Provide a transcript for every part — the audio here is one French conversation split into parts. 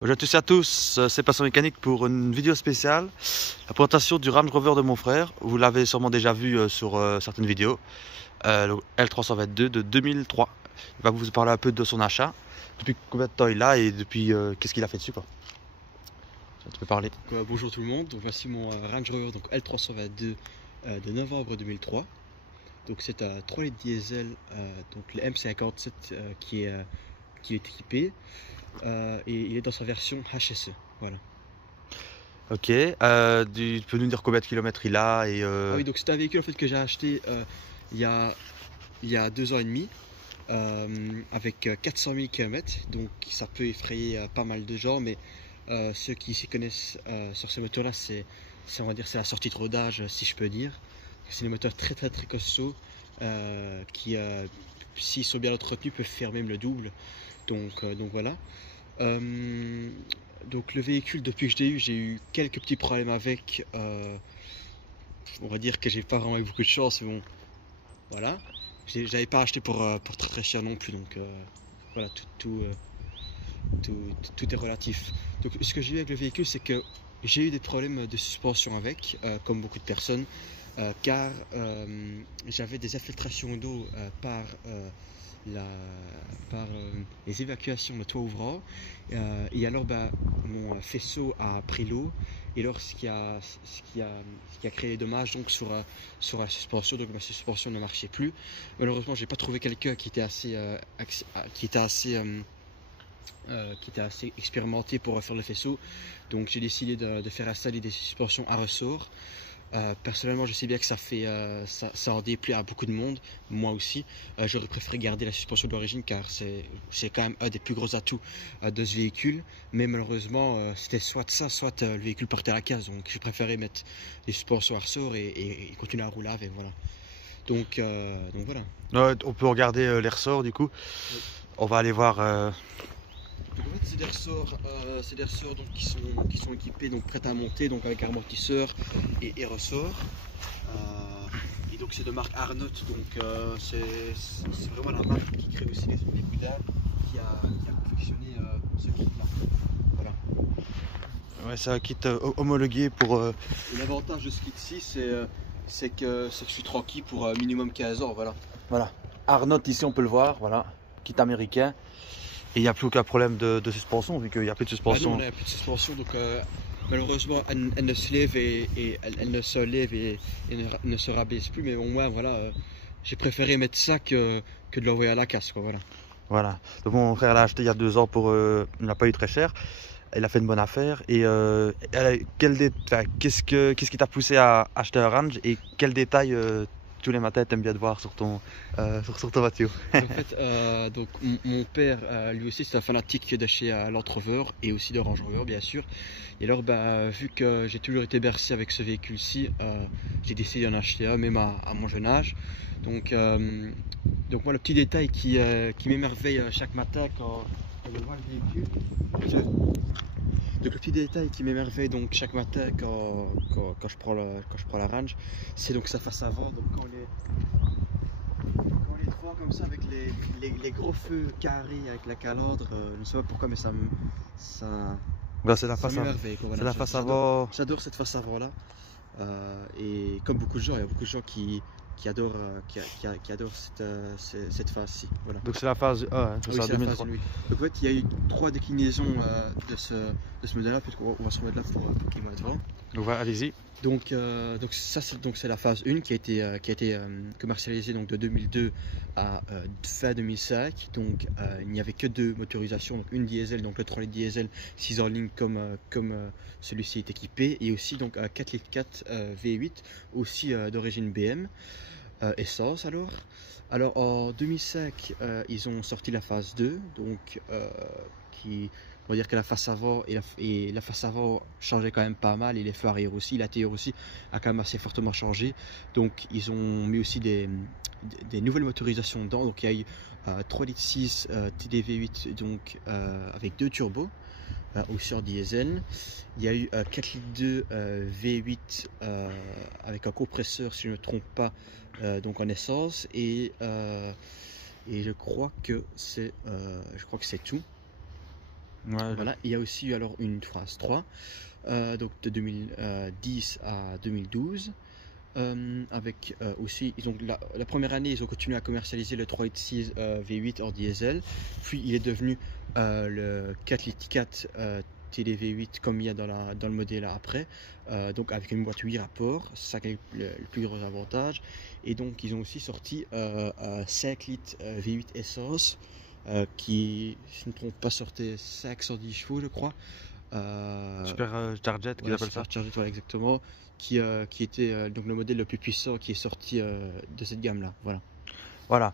Bonjour à tous et à tous, c'est Passion Mécanique pour une vidéo spéciale, la présentation du Range Rover de mon frère. Vous l'avez sûrement déjà vu sur certaines vidéos, le L322 de 2003. Il va vous parler un peu de son achat, depuis combien de temps il a et depuis qu'est-ce qu'il a fait dessus quoi. Tu peux parler. Bonjour tout le monde, donc voici mon Range Rover donc L322 de novembre 2003. Donc c'est un 3 litres diesel, donc le M57 qui est équipé et il est dans sa version HSE. Voilà. Ok, tu peux nous dire combien de kilomètres il a et Ah oui, donc c'est un véhicule en fait que j'ai acheté il y a 2 ans et demi avec 400 000 km, donc ça peut effrayer pas mal de gens, mais ceux qui s'y connaissent sur ce moteur là, on va dire c'est la sortie de rodage si je peux dire. C'est des moteurs très costauds qui s'ils sont bien entretenus peuvent faire même le double, donc voilà. Donc le véhicule, depuis que je l'ai eu, j'ai eu quelques petits problèmes avec, on va dire que j'ai pas vraiment eu beaucoup de chance, mais bon voilà. J'avais pas acheté pour très cher non plus, donc voilà, tout est relatif. Donc ce que j'ai eu avec le véhicule, c'est que j'ai eu des problèmes de suspension avec, comme beaucoup de personnes, car j'avais des infiltrations d'eau par les évacuations de toit ouvrant, et alors mon faisceau a pris l'eau, et alors ce qui a créé des dommages donc sur la suspension. Donc ma suspension ne marchait plus. Malheureusement, j'ai pas trouvé quelqu'un qui était assez expérimenté pour refaire le faisceau, donc j'ai décidé de faire installer des suspensions à ressort. Personnellement, je sais bien que ça en déplaît à beaucoup de monde, moi aussi. J'aurais préféré garder la suspension d'origine car c'est quand même un des plus gros atouts de ce véhicule, mais malheureusement c'était soit ça, soit le véhicule partait à la case, donc j'ai préféré mettre les suspensions à ressort et continuer à rouler avec, voilà. Donc voilà. on peut regarder les ressorts du coup. Oui. On va aller voir. Donc en fait, c'est des ressorts donc, qui sont équipés, donc prêts à monter, donc avec amortisseur et ressort. Et donc c'est de marque Arnott, donc c'est vraiment la marque qui crée aussi les boudins, qui a confectionné ce kit-là. Voilà. Ouais, c'est un kit homologué pour. Et l'avantage de ce kit-ci, c'est que je suis tranquille pour minimum 15 ans, voilà. Voilà. Arnott ici on peut le voir, voilà, kit américain. Et il n'y a plus aucun problème de suspension vu qu'il n'y a plus de suspension. Ah non, on n'a plus de suspension, donc malheureusement elle ne se lève et elle ne se lève et ne se rabaisse plus, mais au moins voilà, j'ai préféré mettre ça que de l'envoyer à la casse, quoi, voilà. Voilà. Donc mon frère l'a acheté il y a 2 ans pour. Il n'a pas eu très cher. Il a fait une bonne affaire. Et qu'est-ce qui t'a poussé à acheter un Range et quels détails tous les matins t'aimes bien de voir sur ton voiture? En fait, donc mon père, lui aussi, c'est un fanatique de chez Land Rover et aussi de Range Rover, bien sûr. Et alors, vu que j'ai toujours été bercé avec ce véhicule-ci, j'ai décidé d'en acheter un, même à mon jeune âge. Donc moi, le petit détail qui m'émerveille chaque matin quand je vois le véhicule. Donc le petit détail qui m'émerveille donc chaque matin quand je prends la Range, c'est donc sa face avant. Donc quand on les voit comme ça avec les gros feux carrés avec la calandre, je ne sais pas pourquoi, mais ça C'est la face avant. m'émerveille, quoi, voilà. C'est la face avant. J'adore cette face avant là. Et comme beaucoup de gens, il y a beaucoup de gens qui adorent, qui adorent cette face-ci. Voilà. Donc c'est la phase 1, hein, c'est Ah oui, ça, c'est la 2003. phase 1, oui. Donc en fait, il y a eu 3 déclinaisons de ce modèle-là. Peut-être qu'on va se remettre là pour qu'il va devant. Donc voilà, allez-y. Donc ça c'est la phase 1 qui a été commercialisée donc de 2002 à fin 2005. Donc il n'y avait que 2 motorisations, donc une diesel, donc le 3 litres diesel 6 en ligne comme celui-ci est équipé, et aussi donc un 4 litres 4 V8 aussi d'origine BM essence. Alors en 2005 ils ont sorti la phase 2, donc on va dire que la face avant et la face avant changeaient quand même pas mal, et les feux arrière aussi, l'intérieur aussi a quand même assez fortement changé. Donc ils ont mis aussi des nouvelles motorisations dedans. Donc il y a eu 3 litres 6 TDV8 donc avec 2 turbos aussi en diesel. Il y a eu 4 litres 2 V8 avec un compresseur, si je ne me trompe pas, donc en essence, et je crois que c'est tout. Ouais, Voilà. Il y a aussi eu alors une phase 3, donc de 2010 à 2012. Avec aussi, la première année, ils ont continué à commercialiser le 3.6 V8 hors diesel, puis il est devenu le 4.4 TD V8 comme il y a dans le modèle après, donc avec une boîte 8 rapports, c'est ça qui est le plus gros avantage. Et donc ils ont aussi sorti 5 litres V8 essence qui, si je ne me trompe pas, sortait 510 chevaux je crois. Super Charget, qu'ils appellent ça. Supercharged, voilà, exactement, qui était donc le modèle le plus puissant qui est sorti de cette gamme là. Voilà. Voilà.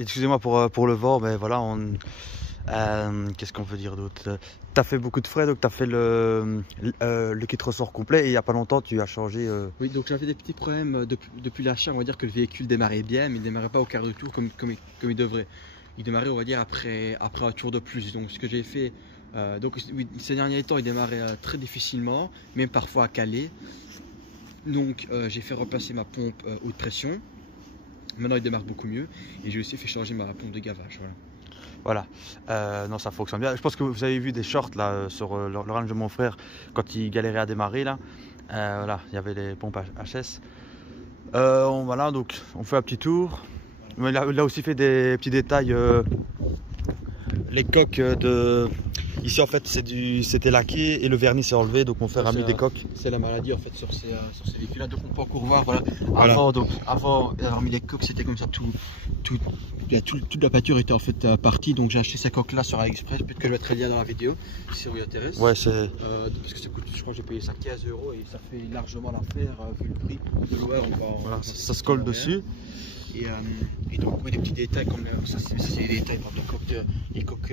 Excusez-moi pour le vent, mais voilà, qu'est-ce qu'on peut dire d'autre? Tu as fait beaucoup de frais, donc tu as fait le kit ressort complet et il n'y a pas longtemps tu as changé. Oui, donc j'avais des petits problèmes depuis l'achat. On va dire que le véhicule démarrait bien, mais il ne démarrait pas au quart de tour comme il devrait. Il démarrait, on va dire, après un tour de plus. Donc ce que j'ai fait, donc oui, ces derniers temps, il démarrait très difficilement, même parfois à caler. Donc j'ai fait repasser ma pompe haute pression. Maintenant il démarre beaucoup mieux et j'ai aussi fait changer ma pompe de gavage. Voilà. Voilà. Non, ça fonctionne bien. Je pense que vous avez vu des shorts là sur le range de mon frère quand il galérait à démarrer là. Voilà, il y avait les pompes HS. Voilà, donc on fait un petit tour. Mais il a aussi fait des petits détails. Les coques de. Ici en fait c'était laqué et le vernis s'est enlevé, donc mon frère a mis des coques. C'est la maladie en fait sur ces véhicules là, donc on peut encore voir, voilà. Voilà. Avant d'avoir mis les coques, c'était comme ça, toute la peinture était en fait partie, donc j'ai acheté ces coques là sur AliExpress, peut-être que je mettrai le lien dans la vidéo si ça vous intéresse. Ouais, c'est. Parce que ça coûte, je crois que j'ai payé ça 15 € et ça fait largement l'affaire vu le prix de l'OR. Voilà, ça se colle dessus. Et donc oui, des petits détails comme ça c'est des détails par exemple les coques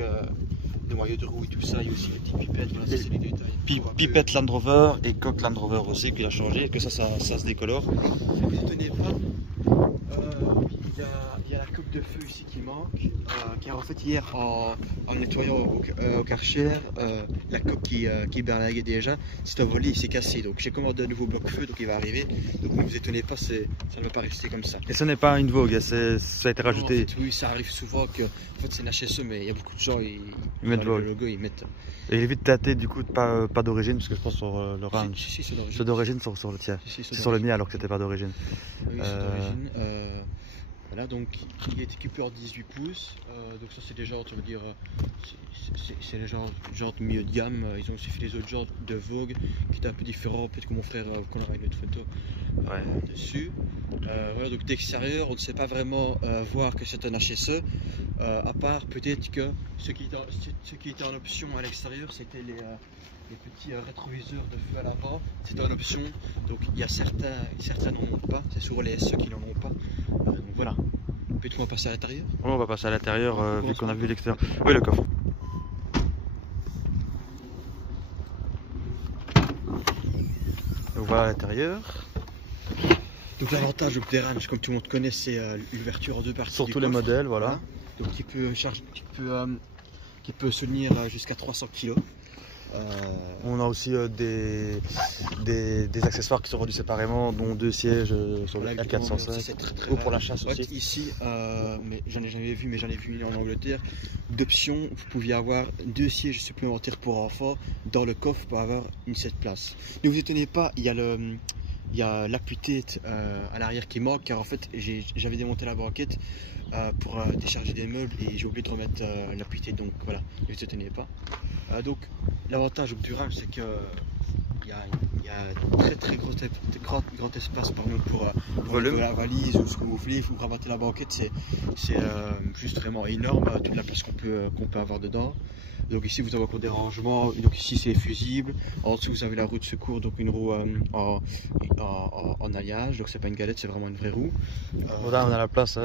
de moyeu de roue et tout ça, il y a aussi les petites pipettes, voilà, ça c'est les détails. Pipette Land Rover et coque Land Rover aussi qu'il a changé, que ça se décolore. Ne vous étonnez pas, il y a la coupe de feu ici qui manque, car en fait hier en nettoyant au Karcher, la coque qui berlinguait déjà s'est envolée, il s'est cassé, donc j'ai commandé un nouveau bloc feu, donc il va arriver, donc ne vous étonnez pas, ça ne va pas rester comme ça. Et ce n'est pas une Vogue, ça a été rajouté. Non, en fait, oui, ça arrive souvent que en fait, c'est une HSE, mais il y a beaucoup de gens ils mettent le logo, ils mettent. Et il est vite daté du coup pas d'origine, parce que je pense sur le range. Si, c'est d'origine. C'est d'origine sur le tien. Si, c'est sur le mien alors que c'était pas d'origine. Oui, c'est d'origine. Voilà, donc il est équipé en 18 pouces, donc ça c'est des jantes, on va dire, c'est les jantes milieu de gamme. Ils ont aussi fait les autres jantes de Vogue qui étaient un peu différents, peut-être que mon frère qu'on aura une autre photo dessus. Voilà, donc d'extérieur on ne sait pas vraiment voir que c'est un HSE, à part peut-être que ce qui était en option à l'extérieur c'était les petits rétroviseurs de feu à l'avant, c'est en option, donc il y a certains n'en ont pas, c'est souvent les SE qui n'en ont pas, donc voilà. Peut-être qu'on va passer à l'intérieur. On va passer à l'intérieur vu qu'on a vu l'extérieur. Oui, le coffre. Donc voilà l'intérieur. Donc l'avantage du Range, comme tout le monde connaît, c'est l'ouverture en deux parties. Sur tous les modèles, voilà. Donc qui peut soutenir jusqu'à 300 kg. On a aussi des accessoires qui sont vendus séparément, dont 2 sièges sur le L405 ou pour la chasse aussi. Ici, mais j'en ai jamais vu, mais j'en ai vu en Angleterre, d'options, vous pouviez avoir 2 sièges supplémentaires pour enfants dans le coffre pour avoir une 7 places. Ne vous étonnez pas, il y a l'appui-tête à l'arrière qui manque, car en fait j'avais démonté la banquette pour décharger des meubles et j'ai oublié de remettre l'appui-tête, donc voilà, ne vous étonnez pas. Donc l'avantage du Range, c'est que il y a un très grand espace pour la valise ou ce que vous voulez, vous rabattez la banquette, c'est juste vraiment énorme, toute la place qu'on peut avoir dedans. Donc ici vous avez encore des rangements, donc ici c'est fusible, en dessous vous avez la roue de secours, donc une roue en alliage, donc c'est pas une galette, c'est vraiment une vraie roue. Voilà, on a la place.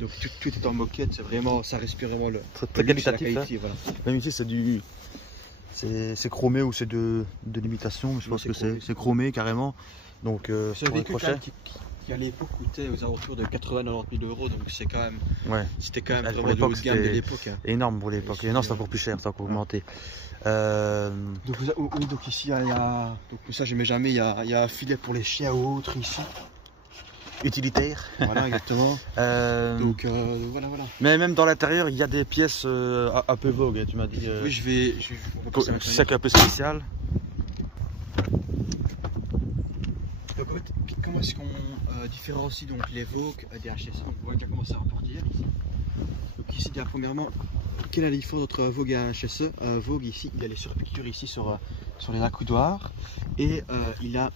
Donc tout est en moquette, c'est vraiment, ça respire vraiment le très qualitatif. qualité, voilà. Même ici c'est chromé ou c'est de l'imitation, mais je pense que c'est chromé carrément. Donc c'est un véhicule qui à l'époque coûtait aux alentours de 80-90 000 €, donc c'est quand même, c'était quand même vraiment de haut de gamme de l'époque. Énorme pour l'époque. Et non, c'est encore plus cher, c'est encore augmenté. Donc ici il y a, donc ça je mets jamais, il y a un filet pour les chiens ou autres ici. utilitaire. Voilà, exactement. Donc voilà. Mais même dans l'intérieur, il y a des pièces un peu vogue, hein, tu m'as dit. Oui, on va passer à l'intérieur. C'est un peu spécial. Donc en fait, comment est-ce qu'on différencie donc les Vogue des HSE? Donc on va déjà commencer à repartir ici. Donc ici déjà premièrement, quelle est la différence entre Vogue et un HSE? Vogue ici, il a les surpiqûres ici sur les accoudoirs et il a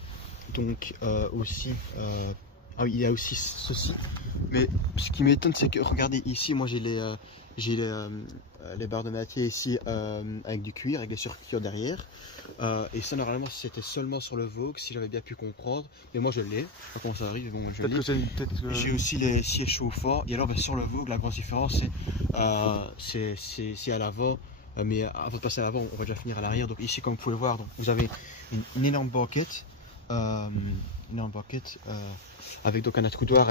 donc aussi ah oui, il y a aussi ceci. Mais ce qui m'étonne, c'est que regardez ici, moi j'ai les barres de maintien ici avec du cuir, avec les surpiqûres derrière. Et ça normalement c'était seulement sur le Vogue, si j'avais bien pu comprendre. Mais moi je l'ai. Je sais pas comment ça arrive, bon, je l'ai. J'ai aussi les sièges chauffants. Et alors ben, sur le Vogue, la grosse différence c'est à l'avant. Mais avant de passer à l'avant, on va déjà finir à l'arrière. Donc ici, comme vous pouvez le voir, donc, vous avez une énorme banquette. Avec donc un accoudoir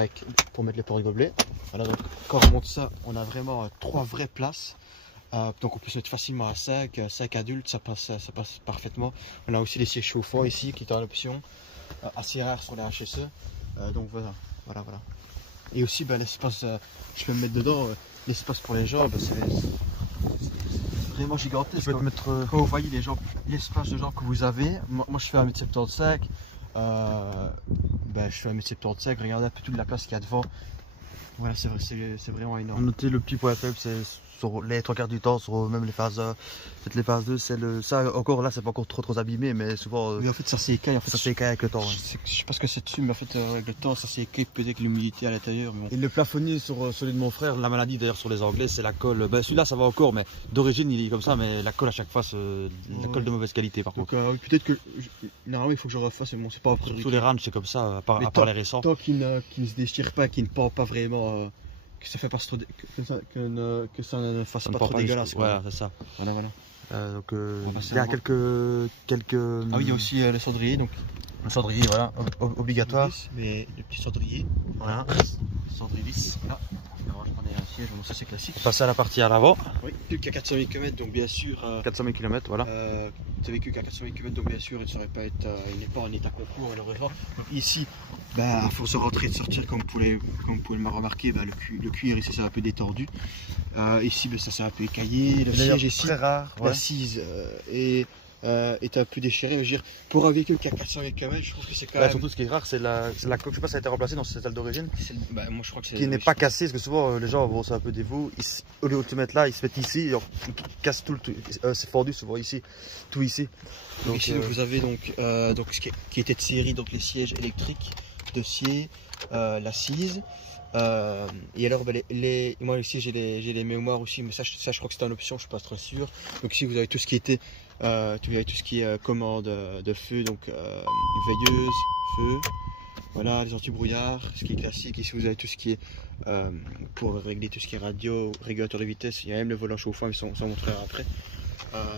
pour mettre les porte-gobelets. Voilà, donc quand on remonte ça, on a vraiment 3 vraies places. Donc on peut se mettre facilement à 5 adultes, ça passe parfaitement. On a aussi les sièges chauffants ici qui est en option, assez rare sur les HSE. Donc voilà. Et aussi ben, l'espace, je peux me mettre dedans, l'espace pour les jambes, c'est vraiment gigantesque. Quand vous voyez l'espace de jambes que vous avez, moi je fais 1m75. Je fais 1m75, regardez un peu toute la place qu'il y a devant. Voilà, c'est vraiment énorme. Notez le petit point faible, c'est sur les 3 quarts du temps, sur même les phases 1, peut-être les phases 2, ça encore là, c'est pas encore trop abîmé, mais souvent. Mais en fait, ça s'écaille. En fait, ça s'écaille avec le temps. Ouais. Je sais pas ce que c'est dessus, mais en fait, avec le temps, ça s'écaille peut-être avec l'humidité à l'intérieur. Bon. Et le plafonnier sur celui de mon frère, la maladie d'ailleurs sur les Anglais, c'est la colle. Ben, celui-là, ça va encore, mais d'origine, il est comme ça, mais la colle à chaque fois, la colle de mauvaise qualité par contre. Donc, peut-être que normalement, il faut que je refasse, mais bon, c'est pas un Sur tous les ranges, c'est comme ça, à part les récents. Tant qu'il ne se déchire pas, qu'il ne pend pas vraiment. Que ça fait pas trop que ça ne fasse pas trop dégueulasse. Voilà, c'est ça. Voilà. Donc il y a quelques. Ah oui, il y a aussi le cendrier, donc. Le cendrier, voilà, obligatoire. Mais le petit cendrier, voilà, cendrier lisse, voilà. Alors, je prenais un siège, bon, ça c'est classique. On passe à la partie à l'avant. Oui, plus qu'à 400 000 km, donc bien sûr. 400 000 km, voilà. Tu as vécu qu'à 400 000 km, donc bien sûr, il n'est pas en état concours, malheureusement. Donc ici, à force de rentrer et de sortir, comme vous pouvez le remarquer, le cuir ici, c'est un peu détendu. Ici, ça c'est un peu écaillé. Le siège ici, très rare. L'assise est un peu déchiré. Je veux dire, pour un véhicule qui a 400 000 km, je trouve que c'est quand même. Surtout ce qui est rare, c'est la coque. Je sais pas si ça a été remplacé dans cette salle d'origine. Moi je crois que c'est. Qui n'est pas cassée, parce que souvent les gens vont c'est un peu dévot. Au lieu de se mettre là, ils se mettent ici, ils cassent tout. C'est fendu souvent ici, tout ici. Donc ici vous avez donc ce qui était de série, donc les sièges électriques, dossier, l'assise. Et alors moi ici j'ai les mémoires aussi, mais ça je crois que c'est en option, je suis pas trop sûr. Donc ici vous avez tout ce qui était tout ce qui est commande de feu, donc veilleuse, feu, voilà, les anti-brouillards, ce qui est classique. Ici vous avez tout ce qui est pour régler tout ce qui est radio, régulateur de vitesse, il y a même le volant chauffant, mais ça on montrera après. Voilà.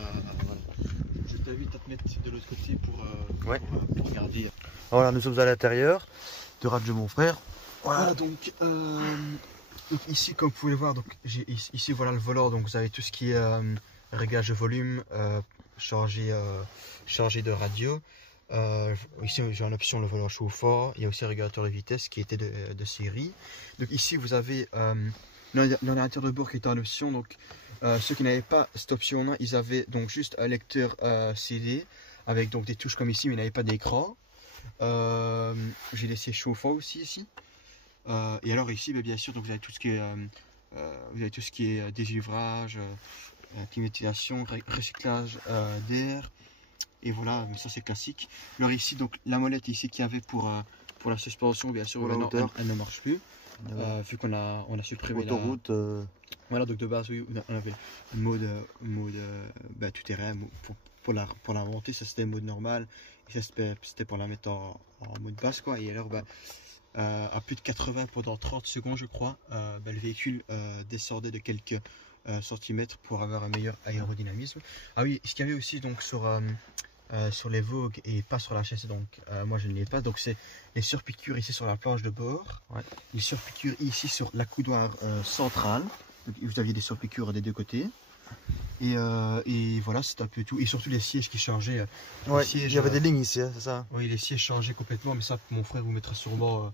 Je t'invite à te mettre de l'autre côté pour regarder. Voilà, nous sommes à l'intérieur de Range de mon frère. Voilà, donc ici comme vous pouvez le voir, donc ici voilà le volant, donc vous avez tout ce qui est réglage de volume, chargé de radio. Ici j'ai en option le volant chauffant, il y a aussi un régulateur de vitesse qui était de série. Donc ici vous avez l'ordinateur de bord qui est en option, donc ceux qui n'avaient pas cette option là, ils avaient donc juste un lecteur CD avec donc des touches comme ici, mais ils n'avaient pas d'écran. J'ai les sièges chauffants aussi ici. Et alors ici, bien sûr, donc vous avez tout ce qui est dégivrage, climatisation, recyclage d'air, et voilà, mais ça c'est classique. Alors ici, donc la molette ici qu'il y avait pour la suspension, bien sûr, maintenant elle ne marche plus, vu qu'on a supprimé l'autoroute. Voilà, donc de base, oui, on avait le mode tout terrain pour la remontée, ça c'était le mode normal, et ça c'était pour la mettre en mode basse, quoi. Et alors, à plus de 80 pendant 30 secondes je crois, le véhicule descendait de quelques centimètres pour avoir un meilleur aérodynamisme. Ah oui, ce qu'il y avait aussi donc sur les Vogue et pas sur la chaise, donc moi je ne l'ai pas, donc c'est les surpiqûres ici sur la planche de bord, les surpiqûres ici sur l'accoudoir central, donc vous aviez des surpiqûres des deux côtés. Et voilà, c'est un peu tout. Et surtout les sièges qui changeaient. Il y avait des lignes ici, c'est ça? Oui, les sièges changeaient complètement, mais ça, mon frère vous mettra sûrement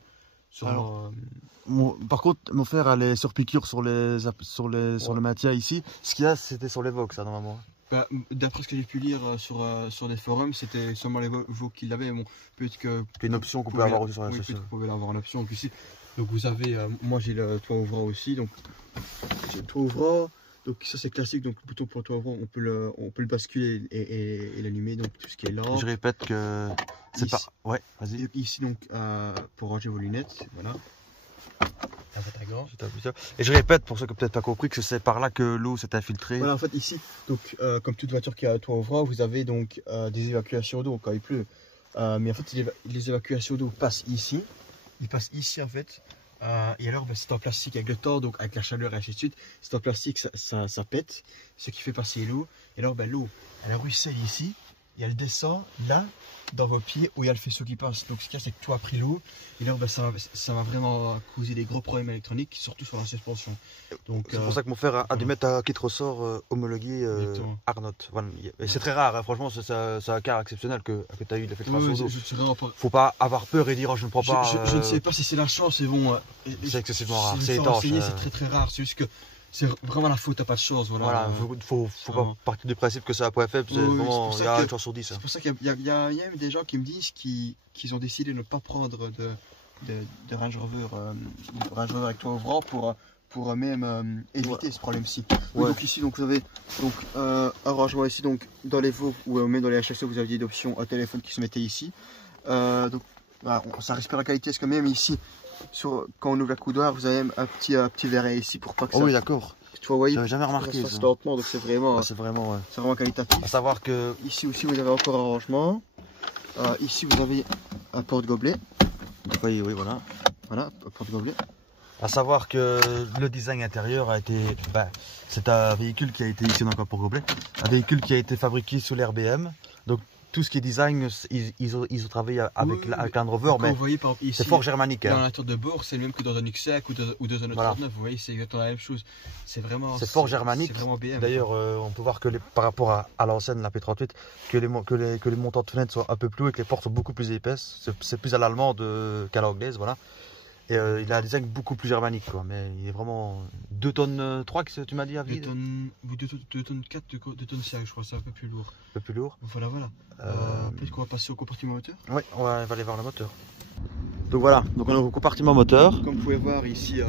Sûrement, Par contre, mon frère elle est sur piqûre sur sur le maintien ici. Ce qu'il y a, c'était sur les Vogue, ça, normalement. bah, d'après ce que j'ai pu lire sur des forums, c'était seulement les Vogue qui l'avaient. Bon, peut-être que C'est une option qu'on peut avoir aussi sur la oui, société. peut-être que vous pouvez l'avoir en option. Donc ici, donc vous avez, moi j'ai le toit ouvrant aussi, donc j'ai le toit ouvrant. Donc ça c'est classique, donc le bouton pour le toit ouvrant, on peut le basculer et l'allumer, donc tout ce qui est là. Je répète que c'est pas. Ouais, vas-y. Ici donc pour ranger vos lunettes, voilà. Et je répète pour ceux qui n'ont peut-être pas compris que c'est par là que l'eau s'est infiltrée. Voilà, en fait ici, donc comme toute voiture qui a un toit ouvrant, vous avez donc des évacuations d'eau quand il pleut. Mais en fait les évacuations d'eau passent ici. Ils passent ici en fait. Et alors c'est en plastique avec le temps, donc avec la chaleur et ainsi de suite. C'est en plastique, ça pète, ce qui fait passer l'eau. Et alors l'eau, elle ruisselle ici. Et elle descend là, dans vos pieds, où il y a le faisceau qui passe. Donc ce qu'il y a, c'est que toi, a pris l'eau, et là, ça va vraiment causer des gros problèmes électroniques, surtout sur la suspension. C'est pour ça que mon frère a dû mettre un kit ressort homologué Arnott. Voilà. Et c'est très rare, hein. Franchement, c'est un cas exceptionnel que tu as eu l'effet de d'eau. Faut pas avoir peur et dire oh, je ne prends pas. Je ne sais pas si c'est la chance, mais bon. C'est excessivement rare, c'est étanche. C'est très très rare, c'est juste que. C'est vraiment la faute, t'as pas de chance. Voilà, faut pas partir du principe que c'est un point faible, c'est vraiment il y a une chance sur 10. C'est pour ça qu'il y a même des gens qui me disent qu'ils ont décidé de ne pas prendre de Range Rover avec toit ouvrant pour même éviter ce problème-ci. Oui, donc ici donc, vous avez un rangement ici, donc dans les Vogue ou même dans les HSE, vous aviez d'options un téléphone qui se mettait ici. Donc voilà, ça respire la qualité, parce que même ici, quand on ouvre la coudoir, vous avez même un petit verret ici pour pas que ça. Oh oui, d'accord. Tu vois, j'avais jamais remarqué ça. Lentement, donc c'est vraiment, vraiment qualitatif. À savoir que ici aussi vous avez encore un rangement. Ici vous avez un porte-gobelet. Oui, voilà. Voilà, un porte-gobelet. À savoir que le design intérieur a été, c'est un véhicule qui a été ici encore pour gobelet, un véhicule qui a été fabriqué sous l'RBM. Donc tout ce qui est design, ils ont travaillé avec Land Rover, mais c'est fort germanique. Dans la tour de bord, c'est le même que dans un X5 ou dans un E39, vous voyez, c'est exactement la même chose. C'est fort germanique. D'ailleurs, on peut voir que par rapport à l'ancienne, la P38, que les montants de fenêtres soient un peu plus hauts et que les portes sont beaucoup plus épaisses. C'est plus à l'allemande qu'à l'anglaise, voilà. Et il a un design beaucoup plus germanique, quoi. Mais il est vraiment 2 tonnes 3 que tu m'as dit à vide. 2 tonnes 4, 2 tonnes 5, je crois, c'est un peu plus lourd. Un peu plus lourd. Voilà. Peut-être qu'on va passer au compartiment moteur. Oui, on va aller voir le moteur. Donc voilà, donc on est au compartiment moteur. Comme vous pouvez voir ici,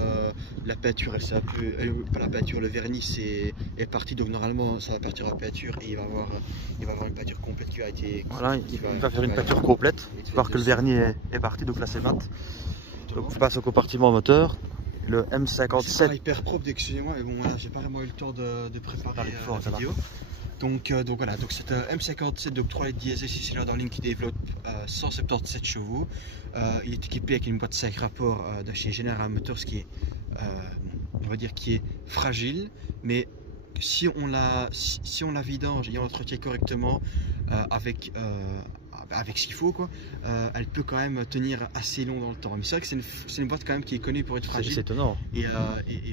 la peinture, elle s'est un peu, pas la peinture, le vernis est parti. Donc normalement, ça va partir en peinture et il va avoir une peinture complète qui va être. Voilà, il va faire une peinture complète. Il va voir que le vernis est parti, donc là c'est mat. Donc on passe au compartiment moteur, le M57. C'est hyper propre, excusez-moi, mais bon voilà, j'ai pas vraiment eu le temps de préparer la vidéo. Donc voilà, donc c'est un M57, donc 3 litres diesel 6 cylindres en ligne qui développe 177 chevaux. Il est équipé avec une boîte 5 rapports de chez General Motors qui est, on va dire, qui est fragile, mais si on la vidange et on l'entretient correctement avec ce qu'il faut, quoi, elle peut quand même tenir assez long dans le temps. Mais c'est vrai que c'est une boîte quand même qui est connue pour être fragile. C'est étonnant. Et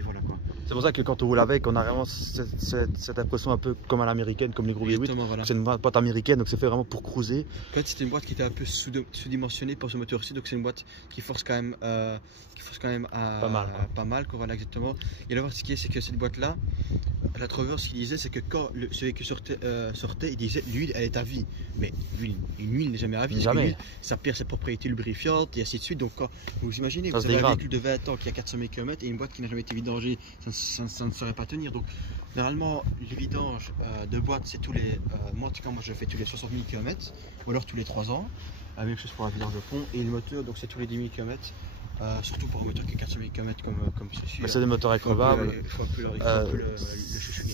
voilà quoi. C'est pour ça que quand on roule avec, on a vraiment cette impression un peu comme à l'américaine, comme les gros V8. Voilà. C'est une boîte américaine, donc c'est fait vraiment pour cruiser. En fait, c'était une boîte qui était un peu sous-dimensionnée pour ce moteur-ci, donc c'est une boîte qui force quand même, pas mal, quoi, voilà, exactement. Et là, ce qui est, c'est que cette boîte-là, la Trover, ce qu'il disait, c'est que quand ce véhicule sortait, il disait l'huile, elle est à vie. Mais une huile n'est jamais à vie. Jamais. Ça perd ses propriétés lubrifiantes et ainsi de suite. Donc, quand vous imaginez, vous avez un véhicule de 20 ans qui a 400 000 km et une boîte qui n'a jamais été vidangée, ça ne saurait pas tenir. Donc, généralement, les vidanges de boîte, c'est tous les. Moi, en tout cas, je fais tous les 60 000 km ou alors tous les 3 ans. La même chose pour la vidange de pont. Et le moteur, donc c'est tous les 10 000 km. Surtout pour un moteur qui a 400 000 km comme ceci. C'est des moteurs increvables.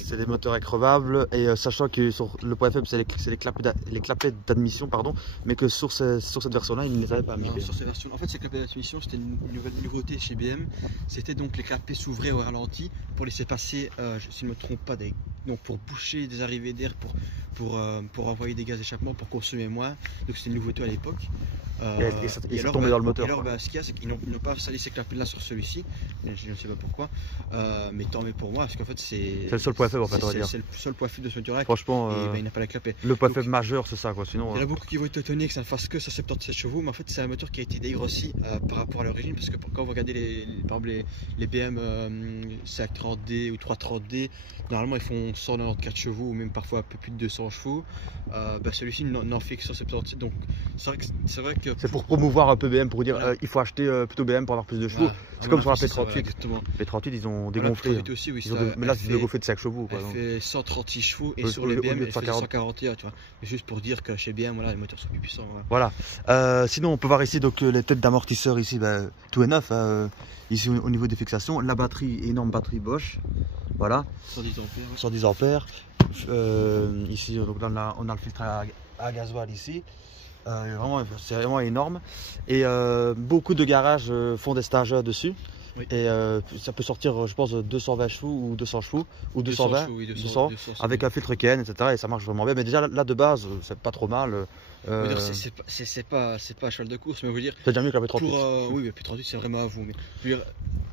C'est des moteurs increvables et sachant que sur le point faible c'est les clapets d'admission, pardon, mais que sur cette version-là ils ne les avaient pas mis. Sur cette version, en fait ces clapets d'admission c'était une nouvelle nouveauté chez BM. C'était donc les clapets s'ouvraient au ralenti pour laisser passer, si je ne me trompe pas, des donc pour boucher des arrivées d'air, pour envoyer des gaz d'échappement, pour consommer moins. Donc c'était une nouveauté à l'époque. Et ça tombait dans le moteur. Et alors, ce qu'il y a, c'est qu'ils n'ont pas installé ces clapets-là sur celui-ci. Je ne sais pas pourquoi. Mais tant mieux pour moi, parce qu'en fait, c'est le seul point faible, en fait, on va dire. C'est le seul point faible de ce moteur-là. Franchement, et il n'a pas la clapette. Le point faible majeur, c'est ça, quoi. Sinon, il y en a beaucoup qui vont être étonnés que ça ne fasse que 177 chevaux, mais en fait, c'est un moteur qui a été dégrossi par rapport à l'origine. Parce que quand vous regardez par exemple les BM 530D ou 330D, normalement, ils font 194 chevaux ou même parfois un peu plus de 200 chevaux. Celui-ci n'en fait que 177. Donc, c'est vrai que. C'est pour promouvoir un peu BM, pour dire il faut acheter plutôt BM pour avoir plus de chevaux. C'est comme sur la P38. P38, ils ont dégonflé. Aussi, oui, mais là, c'est dégonflé de 5 chevaux. Elle fait 136 chevaux et sur les BM, elle fait 141. Tu vois. Juste pour dire que chez BM, voilà, les moteurs sont plus puissants. Voilà. Sinon, on peut voir ici donc, les têtes d'amortisseurs. Ici, tout est neuf. Ici, au niveau des fixations. La batterie, énorme batterie Bosch. Voilà. 110 ampères. 110 ampères. Ici, donc, on a le filtre à gasoil ici. C'est vraiment énorme. Et beaucoup de garages font des stageurs dessus. Oui. Et ça peut sortir, je pense, 220 chevaux ou 200 chevaux ou 220, 200, avec un filtre Ken, etc. Et ça marche vraiment bien. Mais déjà là de base, c'est pas trop mal. C'est pas un cheval de course, mais on veut dire. C'est déjà mieux que la P38. Oui, la P38, c'est vraiment à vous. Mais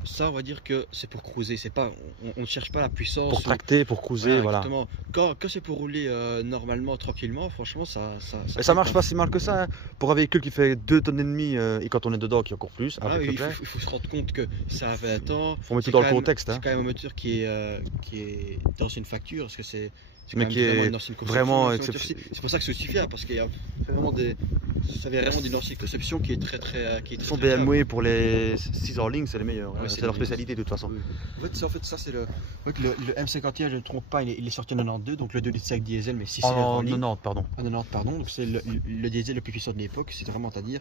ça, on va dire que c'est pour cruiser. C'est pas, on ne cherche pas la puissance. Pour tracter, pour cruiser, voilà. Exactement. Quand c'est pour rouler normalement, tranquillement, franchement, ça marche pas si mal que ça. Hein. Pour un véhicule qui fait 2,5 tonnes et quand on est dedans, qui est encore plus. Il faut se rendre compte que ça a 20 ans. Il faut mettre tout dans le contexte. C'est quand même un moteur qui est dans une facture, parce que c'est. Mais qui est vraiment exceptionnel. C'est pour ça que c'est aussi fiable, parce qu'il y a vraiment ça vient vraiment d'une ancienne conception qui est très Son BMW pour les 6 en ligne, c'est les meilleurs. Ouais, c'est leur spécialité de toute façon. Oui. En fait, ça c'est le M51, je ne me trompe pas, il est sorti en 92, donc le 2,5 litres diesel, mais 6 en 90, pardon. En 90, pardon. Donc c'est le diesel le plus puissant de l'époque, c'est vraiment à dire.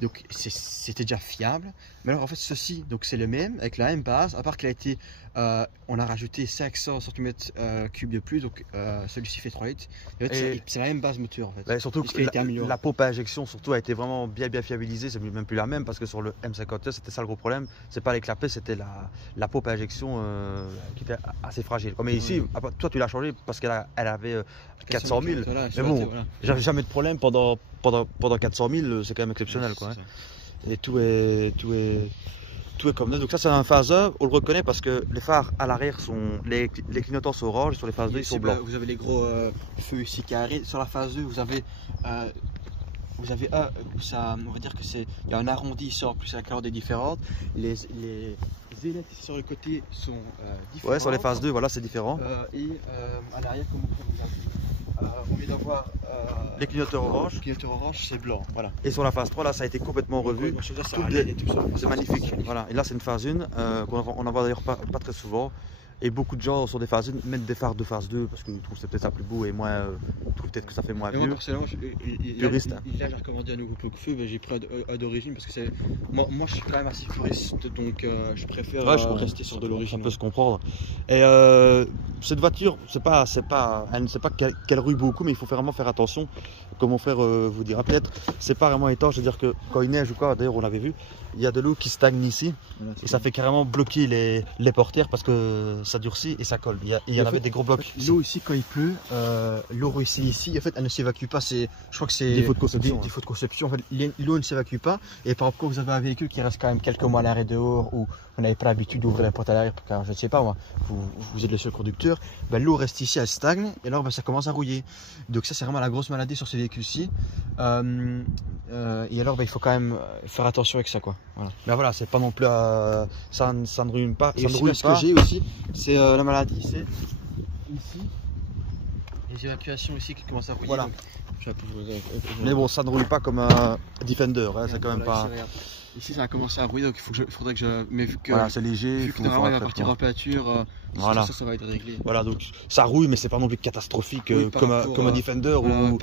Donc c'était déjà fiable. Mais alors en fait ceci, donc c'est le même avec la même base, à part qu'il a été, on a rajouté 500 cm3 de plus, donc celui-ci fait 3 litres. C'est la même base moteur en fait. Surtout que la pompe à injection surtout a été vraiment bien fiabilisée, c'est même plus la même parce que sur le M51 c'était ça le gros problème, c'est pas les clapets, c'était la pompe à injection qui était assez fragile. Mais ici, toi tu l'as changé parce qu'elle avait 400 000, mais bon, j'avais jamais de problème pendant 400 000, c'est quand même exceptionnel quoi. Et tout est comme neuf. Donc ça c'est un phase 1, on le reconnaît parce que les phares à l'arrière les clignotants sont orange, sur les phases 2 ils sont blancs. Vous avez les gros feux ici carrés. Sur la phase 2 vous avez on va dire que il y a un arrondi ici en plus la couleur est différente. Les ailettes sur le côté sont différentes. Ouais, sur les phases 2 voilà c'est différent. Et à l'arrière comme on vient d'avoir les clignoteurs orange. Les clignoteurs orange c'est blanc, voilà. Et sur la phase 3 là ça a été complètement revu. C'est magnifique. Voilà. Et là c'est une phase 1 qu'on en voit d'ailleurs pas très souvent. Et beaucoup de gens sur des phases 1 mettent des phares de phase 2 parce qu'ils trouvent que c'est peut-être ça plus beau et moins trouvent peut-être que ça fait moins vieux. Moi personnellement, puriste. Là j'ai recommandé un nouveau pot-de-feu, mais j'ai pris un d'origine parce que c'est moi je suis quand même assez puriste, donc je préfère rester sur de l'origine. On peut se comprendre. Et cette voiture, c'est pas qu'elle rue beaucoup, mais il faut vraiment faire attention. Comme mon frère vous dira peut-être, c'est pas vraiment étanche, c'est-à-dire que quand il neige ou quoi, d'ailleurs on l'avait vu, il y a de l'eau qui stagne ici et ça fait carrément bloquer les portières parce que ça durcit et ça colle. Il y en avait des gros blocs. L'eau ici quand il pleut, l'eau ruisselle ici, en fait elle ne s'évacue pas. Je crois que c'est défaut de conception. Défaut de conception. En fait, l'eau ne s'évacue pas et par rapport vous avez un véhicule qui reste quand même quelques mois à l'arrêt dehors où vous n'avez pas l'habitude d'ouvrir la porte à l'arrière car je ne sais pas moi, vous êtes le seul conducteur, l'eau reste ici, elle stagne et alors ça commence à rouiller. Donc ça c'est vraiment la grosse maladie sur ces véhicules-ci. Et alors il faut quand même faire attention avec ça quoi. Voilà. Mais voilà, c'est pas non plus ça ne ruine pas. Et ça ne ruine pas. Ce que j'ai aussi, c'est la maladie, c'est ici les évacuations ici qui commencent à rouiller. Voilà. Donc, mais bon, ça ne roule pas comme un Defender, hein, c'est quand même pas. Ici ça a commencé à rouiller donc il faudrait que je. Mais vu que voilà, c'est léger, vu que normalement il va partir en peinture, voilà. ça va être réglé. Voilà, donc ça rouille, mais c'est pas non plus catastrophique comme un Defender ou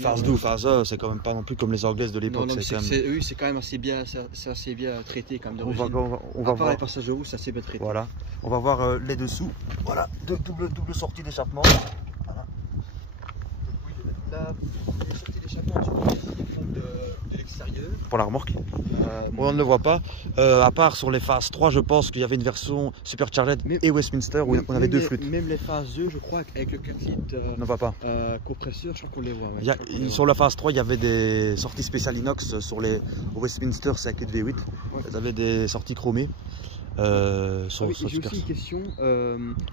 phase 2 ou phase 1, c'est quand même pas non plus comme les anglaises de l'époque. C'est quand même assez bien, c'est assez bien traité quand même d'origine. On va voir les passages de roue, c'est assez bien traité. Voilà, on va voir les dessous. Voilà, double sortie d'échappement. Voilà. la sortie d'échappement de l'extérieur. Pour la remorque. On ne le voit pas. À part sur les phases 3, je pense qu'il y avait une version Supercharged et Westminster où on avait deux flûtes. Même les phases 2, je crois, avec le 4 litres On ne voit pas. compresseur, je crois qu'on les voit. Ouais. Sur la phase 3, il y avait des sorties spéciales inox. Sur les Westminster, c'est avec V8. Ouais. Ils avaient des sorties chromées. Sur j'ai aussi une question.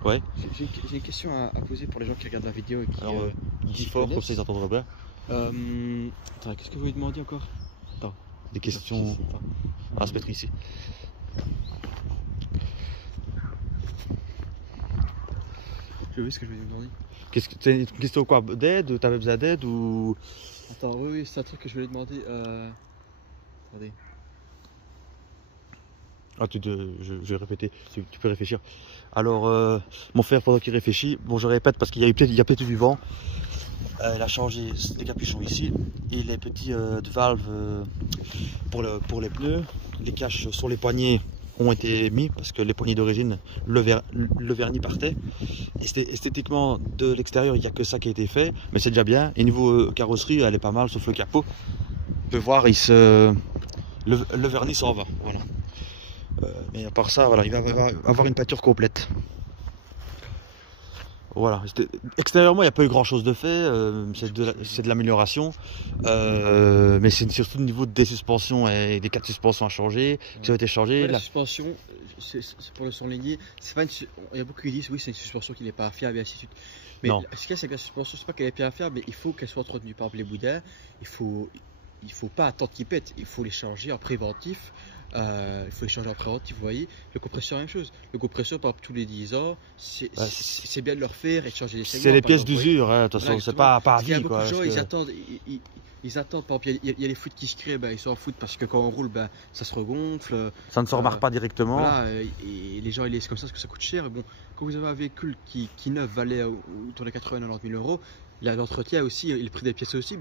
Ouais. J'ai une question à poser pour les gens qui regardent la vidéo et qui. Alors, dis fort, comme ça ils entendraient bien. Attends, qu'est-ce que vous voulez demander encore? Attends, des questions à se mettre ici. Je sais ce que je voulais demander. C'est une question quoi? D'aide? T'avais besoin d'aide ou. Attends, oui, c'est un truc que je voulais demander. Attendez. Ah, je vais répéter, tu peux réfléchir. Alors, mon frère, pendant qu'il réfléchit, bon, je répète parce qu'il y a peut-être eu du vent. Il a changé les capuchons ici et les petits valves pour les pneus. Les caches sur les poignées ont été mis parce que les poignées d'origine, le vernis partait. Esthétiquement, de l'extérieur, il n'y a que ça qui a été fait, mais c'est déjà bien. Et niveau carrosserie, elle est pas mal, sauf le capot. On peut voir, le vernis s'en va. Voilà. Mais à part ça, voilà, il va avoir une peinture complète. Voilà, extérieurement il n'y a pas eu grand chose de fait, c'est de l'amélioration, mais c'est surtout au niveau des suspensions et des quatre suspensions à changer, qui ont été changées. La suspension, c'est pour le surligner, il y a beaucoup qui disent oui c'est une suspension qui n'est pas fiable et ainsi de suite. Mais ce qu'il y a c'est que la suspension, c'est pas qu'elle est bien fiable, mais il faut qu'elle soit entretenue. Par exemple les boudins, il faut pas attendre qu'ils pètent, il faut les changer en préventif. Vous voyez. Le compresseur, la même chose. Le compresseur, par exemple, tous les 10 ans, c'est bien de le refaire et de changer les segments. C'est les pièces d'usure, de toute façon, c'est pas à vie. Il y a beaucoup de gens, ils attendent, par exemple, il y a les flûtes qui se créent, ils s'en foutent parce que quand on roule, ça se regonfle. Ça ne se remarque pas directement. Voilà, et les gens ils laissent comme ça parce que ça coûte cher. Et bon, quand vous avez un véhicule qui neuf valait autour de 80-90 000 euros, l'entretien aussi, et le prix des pièces aussi,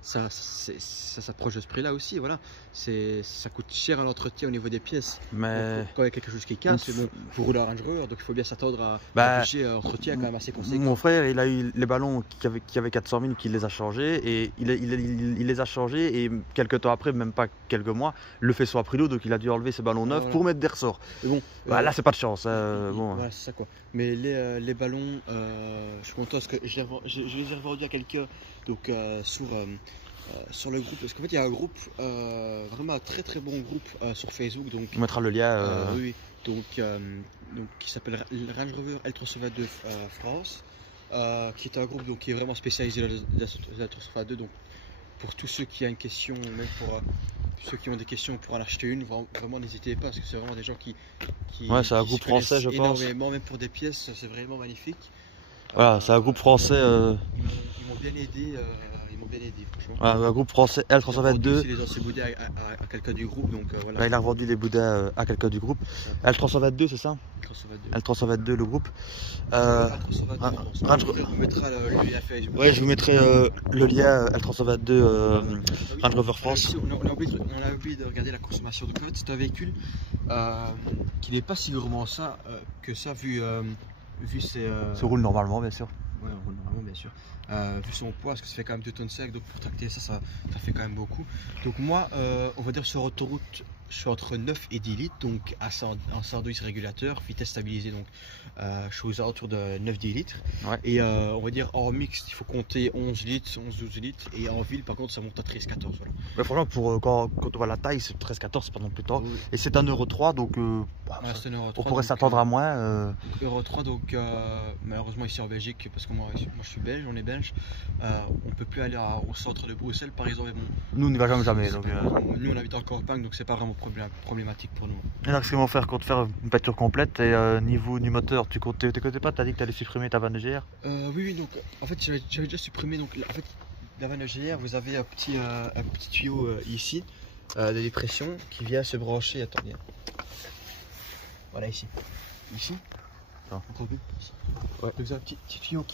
ça s'approche de ce prix là aussi. Voilà, ça coûte cher à l'entretien au niveau des pièces. Mais donc, quand il y a quelque chose qui casse, vous roulez un Range Rover, donc il faut bien s'attendre à un budget entretien quand même assez conséquent. Mon frère, il a eu les ballons qui avaient 400 000, qui les a changés, et il les a changés, et quelques temps après, même pas quelques mois, le faisceau a pris l'eau, donc il a dû enlever ses ballons neufs pour mettre des ressorts. Bon, là c'est pas de chance. Bon. Voilà, c'est ça quoi. Mais les ballons, je suis content parce que je les ai revendus à quelqu'un donc sur le groupe, parce qu'en fait il y a un groupe, vraiment un très très bon groupe sur Facebook. Donc, on mettra le lien. Oui, donc qui s'appelle Range Rover L322 France, qui est un groupe donc, qui est vraiment spécialisé dans la L322. Donc pour tous ceux qui ont une question, même pour ceux qui ont des questions pour en acheter une, vraiment n'hésitez pas parce que c'est vraiment des gens qui ouais, c'est un groupe français, je pense. Énormément, même pour des pièces, c'est vraiment magnifique. Voilà, c'est un groupe français. Ils m'ont bien aidé. Franchement. Un groupe français L322. Il a revendu les boudins à quelqu'un du groupe, donc voilà. Là, il a revendu les boudins à quelqu'un du groupe. L322, c'est ça? L322, le groupe. On mettra le lien Facebook. Ouais, je vous mettrai le lien L322 Range Rover France. On a oublié de regarder la consommation. Donc en fait, c'est un véhicule qui n'est pas si gourmand que ça vu ses. Se roule normalement, bien sûr. Ouais, on roule normalement, bien sûr. Vu son poids, parce que ça fait quand même 2,5 tonnes, donc pour tracter ça fait quand même beaucoup. Donc moi, on va dire sur autoroute, je suis entre 9 et 10 litres, donc en 112 régulateur, vitesse stabilisée, donc je suis aux alentours de 9-10 litres. Ouais. Et on va dire en mix, il faut compter 11 litres, 11-12 litres, et en ville, par contre, ça monte à 13-14. Voilà. Mais franchement, quand on voit la taille, c'est 13-14, c'est pas non plus tard. Oui. Et c'est 1,3 €, donc on pourrait s'attendre à moins. Euro 3, donc malheureusement ici en Belgique, parce que moi je suis belge, on est belge, on peut plus aller au centre de Bruxelles par exemple. Bon, nous on n'y va jamais. Donc, nous on habite en campagne, donc c'est pas vraiment problématique pour nous. Et là, ce qu'ils vont faire, compte faire une peinture complète. Et niveau du moteur, tu comptais pas, tu as dit que tu allais supprimer ta vanne EGR? Oui, donc en fait j'avais déjà supprimé. Donc en fait, la vanne EGR, vous avez un petit tuyau ici de dépression qui vient se brancher. Attendez. Voilà, ici. Ouais. Donc c'est un petit tuyau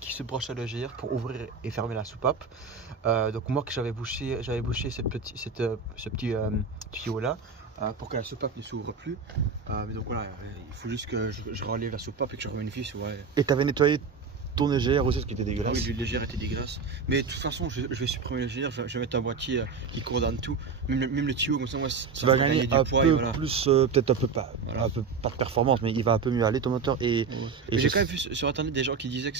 qui se branche à l'EGR pour ouvrir et fermer la soupape. Donc moi que j'avais bouché ce petit tuyau là pour que la soupape ne s'ouvre plus. Mais donc voilà, il faut juste que je relève la soupape et que je remets une vis. Ouais. Et tu avais nettoyé tourner GR aussi, ce qui était Ah dégueulasse. oui, l'huile légère était dégueulasse. Mais de toute façon, je vais supprimer le GR, je vais mettre un boîtier qui coordonne tout. Même le tuyau, comme ça, moi, ça Tu vas gagner du un poids, peu et voilà. plus, peut-être un peu pas de performance, mais il va un peu mieux aller ton moteur. Et J'ai quand même vu sur internet des gens qui disaient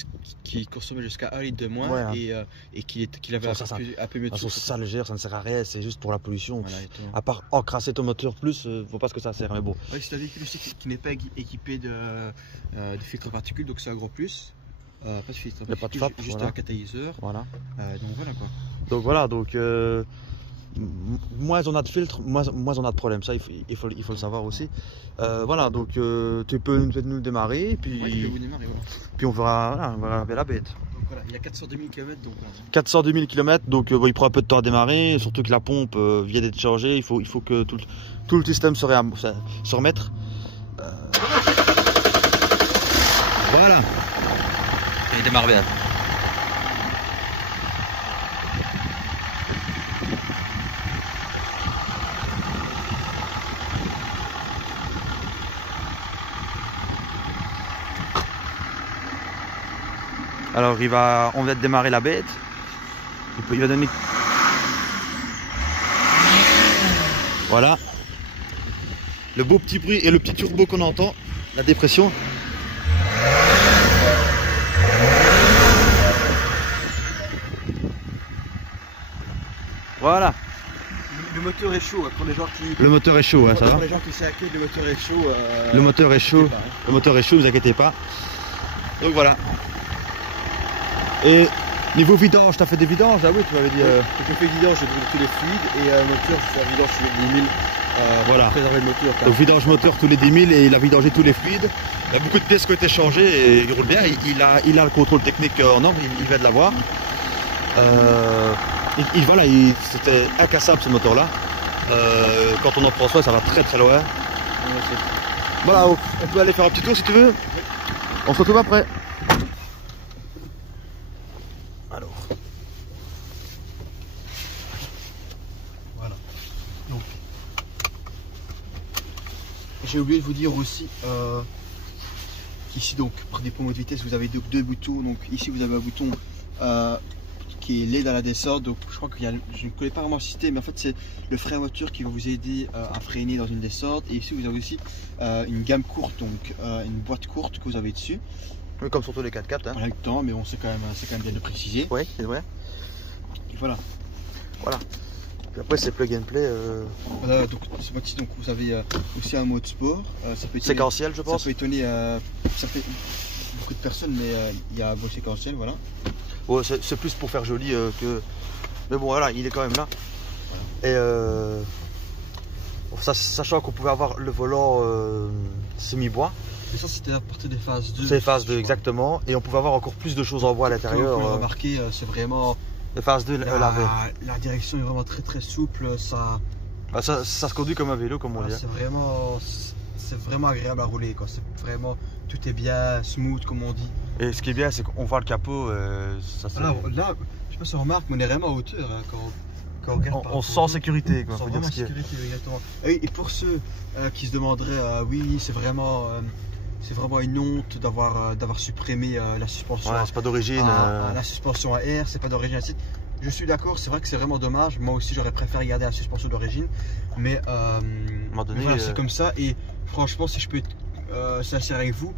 qu'il consommait jusqu'à 1 litre de moins Ouais, hein. et qu'il avait un peu mieux de façon, souffle. ça, le GR, ça ne sert à rien, c'est juste pour la pollution. Voilà, À part encrasser ton moteur plus, faut pas ce que ça sert, mais bon. Ouais, c'est un véhicule aussi qui n'est pas équipé de filtre à particules, donc c'est un gros plus. Pas de filtre à Il y a pas de particules, frappe, juste voilà. un catalyseur. Voilà. Donc voilà quoi. Donc moins on a de filtre, moins on a de problème. Ça, il faut le savoir aussi. Voilà, donc tu peux nous démarrer, et puis, Ouais, il peut vous démarrer, voilà. puis on verra la bête. Donc voilà, il y a 402 000 km, donc 402 000 km, donc il prend un peu de temps à démarrer, surtout que la pompe vient d'être chargée. Il faut que tout le système se remette. Voilà. Il démarre bien. Alors on vient de démarrer la bête. Il va donner. Voilà. Le beau petit bruit et le petit turbo qu'on entend, la dépression. Voilà. le moteur est chaud, pour les gens qui... Le moteur est chaud, ouais, ça va. Pour les gens qui s'inquiètent, le moteur est chaud. Le moteur est chaud. Pas, hein. Le moteur est chaud, ne vous inquiétez pas. Donc voilà. Et niveau vidange, tu as fait des vidanges, ah oui, tu m'avais dit. Je fais vidange, je brûle tous les fluides et le moteur, je fais la vidange tous les 10 000 voilà. pour préserver le moteur. Donc vidange moteur tous les 10 000 et il a vidangé tous les fluides. Il y a beaucoup de pièces qui ont été changées et il roule bien. Il a le contrôle technique en ordre, il vient de l'avoir. Voilà, c'était incassable ce moteur là. Quand on en prend soin, ça va très très loin. Voilà, on peut aller faire un petit tour si tu veux. On se retrouve après. Alors. Voilà. Donc. J'ai oublié de vous dire aussi qu'ici donc pour des pommes de vitesse vous avez deux boutons. Donc ici vous avez un bouton qui est l'aide à la descente. Donc je crois qu'il y a, je ne connais pas vraiment le système, mais en fait c'est le frein moteur qui va vous aider à freiner dans une descente. Et ici vous avez aussi une gamme courte, donc une boîte courte que vous avez dessus. Oui, comme sur tous les 4x4. Hein. Voilà, le temps, mais bon, c'est quand même bien de le préciser. Oui, c'est vrai. Et voilà. Voilà. Puis après c'est plug and play. Voilà, donc ce mois-ci, donc vous avez aussi un mode sport. Ça peut étonner, Séquentiel, je pense. Ça peut étonner ça fait beaucoup de personnes, mais il y a un mode séquentiel, voilà. Ouais, c'est plus pour faire joli que. Mais bon, voilà, il est quand même là. Voilà. Et sachant qu'on pouvait avoir le volant semi-bois. Et ça, c'était à partir des phases 2. C'est phase 2, exactement. Et on pouvait avoir encore plus de choses en bois à l'intérieur. Comme vous l'avez remarqué, c'est vraiment. Les phases 2, la direction est vraiment très très souple. Ça se conduit comme un vélo, comme on dit. C'est vraiment agréable à rouler, quoi. C'est vraiment, tout est bien smooth, comme on dit. Et ce qui est bien, c'est qu'on voit le capot. Alors là, je sais pas si on remarque, mais on est vraiment à hauteur hein, quand on regarde. On se sent en sécurité, quoi. On se sent vraiment en sécurité, exactement. Et pour ceux qui se demanderaient, oui, c'est vraiment une honte d'avoir supprimé la suspension. Ouais, c'est pas d'origine. La suspension à air, c'est pas d'origine acide. Je suis d'accord, c'est vrai que c'est vraiment dommage. Moi aussi, j'aurais préféré garder la suspension d'origine. Mais, voilà, c'est comme ça. Et franchement, si je peux être sincère avec vous,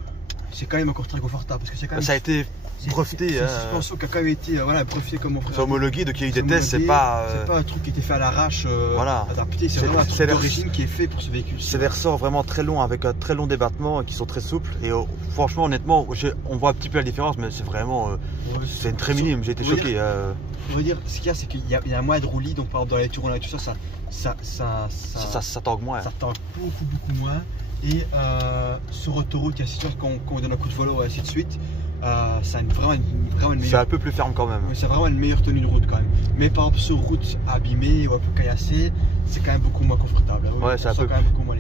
c'est quand même encore très confortable. Parce que c'est quand même, ça a été breveté. C'est une suspension qui a quand même été brevetée comme mon frère. C'est homologué, donc il y a eu des tests, c'est pas un truc qui était fait à l'arrache, voilà. adapté. C'est vraiment un truc d'origine qui est fait pour ce véhicule. C'est des ressorts vraiment très longs avec un très long débattement qui sont très souples. Et franchement, honnêtement, on voit un petit peu la différence, mais c'est vraiment. C'est très minime, j'ai été choqué. On va dire, ce qu'il y a, c'est qu'il y a moins de roulis, donc par exemple dans les tours et tout ça, ça tangue moins. Ça tangue beaucoup moins. Et sur autoroute, il y a cette chose qu'on donne un coup de volant et ainsi de suite. Ça a vraiment une meilleure. C'est un peu plus ferme quand même. Oui, c'est vraiment une meilleure tenue de route quand même. Mais par exemple sur route abîmée ou un peu caillassée, c'est quand même beaucoup moins confortable. Hein. Ouais, c'est un peu. Quand même beaucoup moins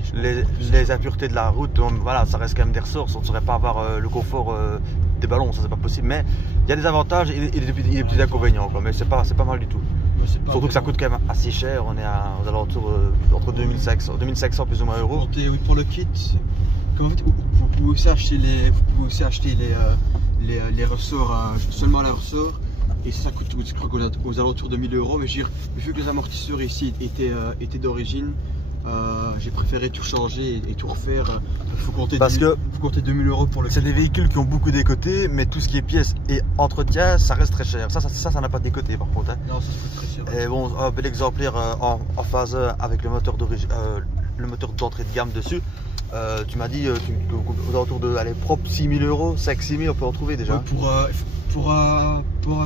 les impuretés de la route, voilà, ça reste quand même des ressorts. On ne saurait pas avoir le confort des ballons, ça c'est pas possible. Mais il y a des avantages et des petits inconvénients, quoi. Mais c'est pas mal du tout. Surtout que ça coûte quand même assez cher. On est aux alentours entre 2500 plus ou moins euros. Pour le kit, vous pouvez aussi acheter les ressorts, seulement les ressorts. Et ça coûte, je crois, aux alentours de 1000 €. Mais vu que les amortisseurs ici étaient d'origine, j'ai préféré tout changer et tout refaire. Il faut compter 2000 € pour le. C'est des véhicules qui ont beaucoup décoté, mais tout ce qui est pièces et entretien, ça reste très cher. Ça n'a pas décoté par contre. Hein. Non, ça se coûte très cher. Et bon, un bel exemplaire en phase 1 avec le moteur d'entrée de gamme dessus. Tu m'as dit aux alentours de propre 6000 €, 5-6 000 on peut en trouver déjà. Ouais, pour un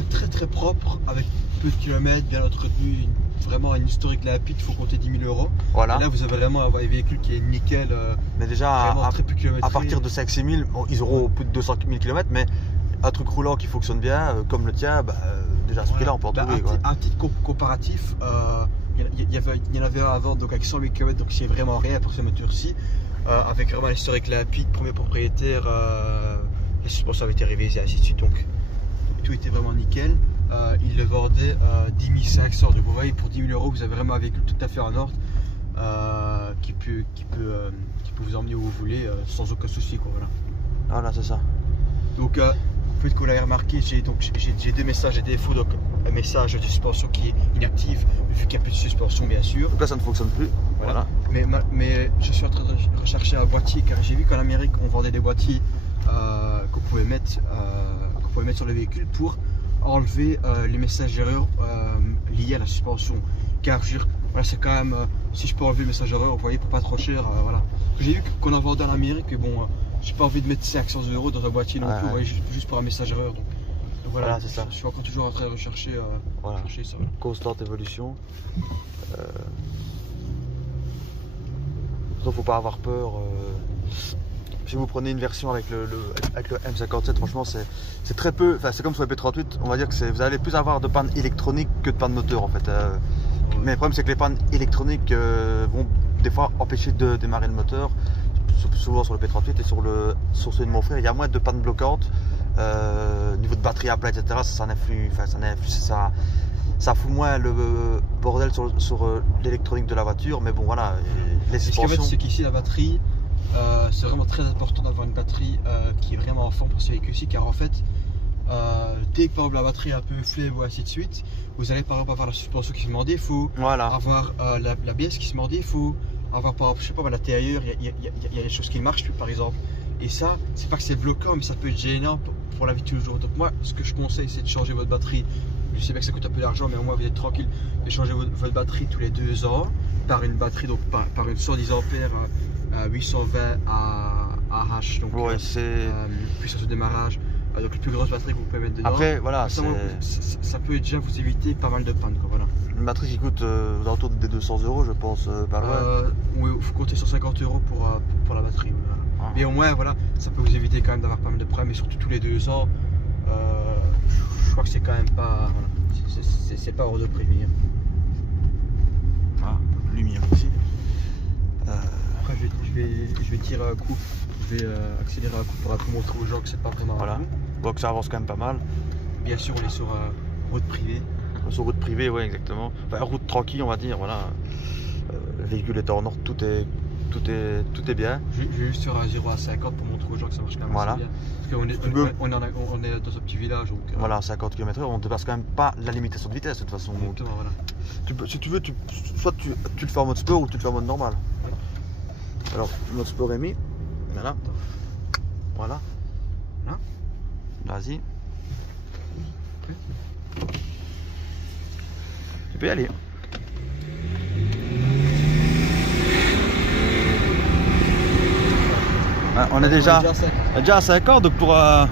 très très propre, avec peu de kilomètres, bien entretenu, vraiment une historique rapide, il faut compter 10 000 €. Voilà. Et là vous avez vraiment un véhicule qui est nickel. Mais déjà très peu kilométré. à partir de 5-6 000, ils auront plus de 200 000 km, mais un truc roulant qui fonctionne bien, comme le tien, déjà à ce prix-là on peut en trouver. Un petit comparatif, il y en avait un avant donc avec 100 000 km, donc c'est vraiment rien pour ce moteur-ci. Avec vraiment l'historique rapide, premier propriétaire, les suspensions avaient été révisées et ainsi de suite, donc tout était vraiment nickel. Il le vendait 10 500 €, donc vous voyez, pour 10 000 € vous avez vraiment un véhicule tout à fait en ordre, qui peut vous emmener où vous voulez sans aucun souci, quoi, voilà. Voilà, c'est ça. Donc peut-être que vous l'avez remarqué, j'ai deux messages et défauts. Donc un message de suspension qui est inactive, vu qu'il n'y a plus de suspension bien sûr. Donc là ça ne fonctionne plus. Voilà. Mais je suis en train de rechercher un boîtier, car j'ai vu qu'en Amérique on vendait des boîtiers qu'on pouvait mettre sur le véhicule pour enlever les messages d'erreur liés à la suspension. Car voilà, c'est quand même, si je peux enlever le message d'erreur, vous voyez, pour pas trop cher, voilà. J'ai vu qu'on en vendait en Amérique, mais bon, j'ai pas envie de mettre 500 € dans un boîtier non plus, voyez, juste pour un message erreur. Donc voilà, c'est ça. Je suis encore toujours en train de rechercher, voilà. Ça. Voilà. Constante évolution. Il ne faut pas avoir peur. Si vous prenez une version avec le M57, franchement c'est très peu, c'est comme sur le P38, on va dire que vous allez plus avoir de panne électronique que de panne moteur en fait. Mais le problème c'est que les pannes électroniques vont des fois empêcher de démarrer le moteur, souvent sur le P38 et sur celui de mon frère, il y a moins de pannes bloquantes, niveau de batterie à plat, etc. Ça fout moins le bordel sur l'électronique de la voiture, mais bon voilà, les suspensions. Ce en fait, c'est qu'ici la batterie, c'est vraiment très important d'avoir une batterie qui est vraiment en forme pour ce véhicule-ci, car en fait, dès que par exemple la batterie est un peu flève ou ainsi de suite, vous allez par exemple avoir la suspension qui se mordait, il faut avoir l'ABS qui se mordait, il faut avoir par exemple, je sais pas, à l'intérieur, il y a des choses qui ne marchent plus par exemple. Et ça, c'est pas que c'est bloquant, mais ça peut être gênant pour la vie de tous les jours. Donc moi, ce que je conseille, c'est de changer votre batterie. Je sais bien que ça coûte un peu d'argent, mais au moins vous êtes tranquille de changer votre batterie tous les 2 ans par une batterie, donc par une 110 ampères 820 AH, donc ouais, puissance de démarrage, donc la plus grosse batterie que vous pouvez mettre dedans. Après voilà, ça peut déjà vous éviter pas mal de pannes, quoi, voilà. Une batterie qui coûte aux alentours des 200 € je pense, pas loin. Oui, il faut compter 150 € pour la batterie, voilà. Mais au moins voilà, ça peut vous éviter quand même d'avoir pas mal de problèmes, et surtout tous les 2 ans, je crois que c'est quand même pas, voilà, c'est pas hors de prix. Lumière ici. Après je vais tirer un coup, je vais accélérer un coup pour un peu montrer aux gens que c'est pas vraiment voilà. Donc ça avance quand même pas mal. Bien sûr on est sur route privée. Sur route privée, ouais exactement. Enfin, route tranquille on va dire, voilà. Le véhicule est en ordre, tout est bien. Je vais juste faire un 0 à 50 pour montrer aux gens que ça marche quand même assez bien. Parce qu'on est dans un petit village. Donc, voilà, 50 km/h, on ne dépasse quand même pas la limitation de vitesse de toute façon. Exactement, donc, voilà. Si tu veux, soit tu le fais en mode sport ou tu le fais en mode normal. Ouais. Alors, le mode sport est mis. Voilà. Voilà. Là. Vas-y. Tu peux y aller. On est déjà à 50, donc pour un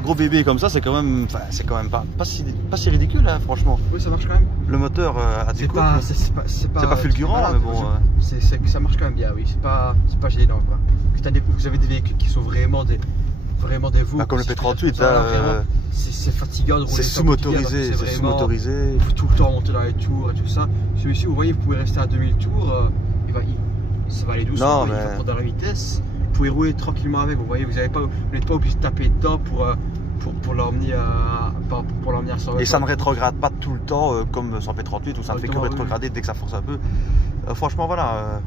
gros bébé comme ça, c'est quand même pas si ridicule, hein, franchement. Oui, ça marche quand même. Le moteur a des coups. C'est pas fulgurant, mais bon. Ça marche quand même bien, oui. C'est pas gênant, quoi. Vous avez des véhicules qui sont vraiment des veaux. Comme le P38, c'est fatigant de rouler. C'est sous-motorisé, Il faut tout le temps monter dans les tours et tout ça. Celui-ci, vous voyez, vous pouvez rester à 2000 tours. Ça va aller doucement, il va prendre la vitesse. Vous pouvez rouler tranquillement avec, vous voyez, vous n'êtes pas obligé de taper dedans pour l'emmener à 120. Et ça ne rétrograde pas tout le temps comme sur P38 où ça ne fait que rétrograder dès que ça force un peu. Franchement voilà,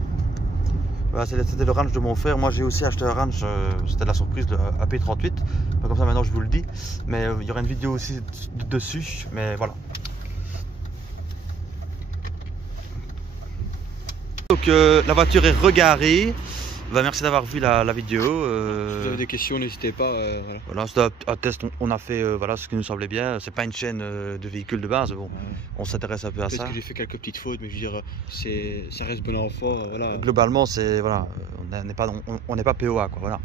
Voilà, c'était le range de mon frère. Moi j'ai aussi acheté un range, c'était la surprise, le AP38. Comme ça maintenant je vous le dis. Mais il y aura une vidéo aussi dessus. Mais voilà. Donc la voiture est regarée. Bah, merci d'avoir vu la vidéo. Si vous avez des questions, n'hésitez pas. Voilà. Voilà, c'était un test, on a fait voilà, ce qui nous semblait bien. C'est pas une chaîne de véhicules de base, bon, on s'intéresse un peu à ça. Peut-être que j'ai fait quelques petites fautes, mais je veux dire, ça reste bon enfant. Voilà. Globalement, c'est voilà, on n'est pas POA quoi. Voilà.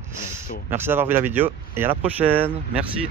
Voilà, Merci d'avoir vu la vidéo et à la prochaine. Merci.